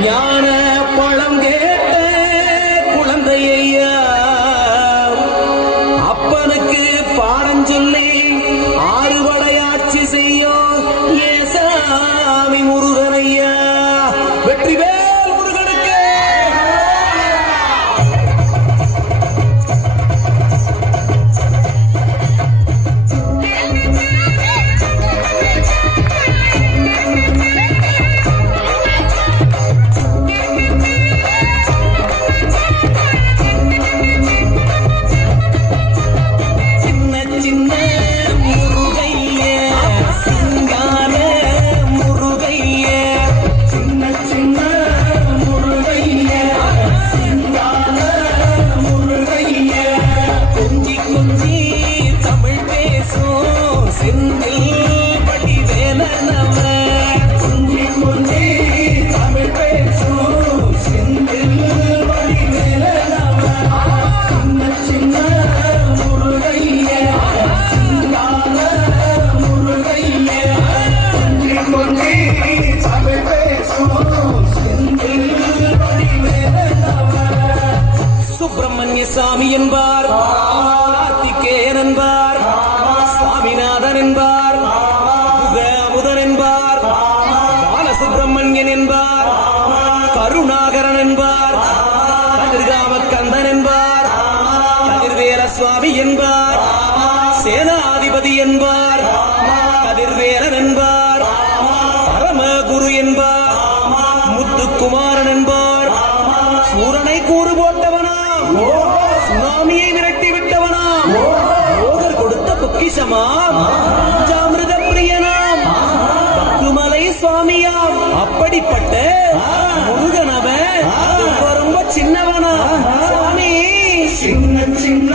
ஞான பழம் கேட்ட குழந்தையா அப்பனுக்கு பாடம் சொல்லி ஆறுபடையாட்சி செய்யும் ஏசாமி முருகனையா வெற்றிவேல் முருகனுக்கு. சாமி என்பார், கார்த்திகேயன் என்பார், சுவாமிநாதன் என்பார், அமுதன் என்பார், பாலசுப்பிரமணியன் என்பார், கருணாகரன் என்பார், கதிர்காமக்கந்தன் என்பார், கதிர்வேல சுவாமி என்பார், சேனாதிபதி என்பார், கதிர்வேலன் என்பார், பரமகுரு என்பார், முத்துக்குமாரன் என்பார், சூரனை கூறு போட்டவனா, சுனாமியை விரட்டி விட்டவனாம், யோகர் கொடுத்த பொக்கிஷமாம், பஞ்சாமிர்த பிரியனாம், பக்குமலை சுவாமியாம். அப்படிப்பட்ட முருகனவன் ரொம்ப சின்னவனா சுவாமி, சின்ன சின்ன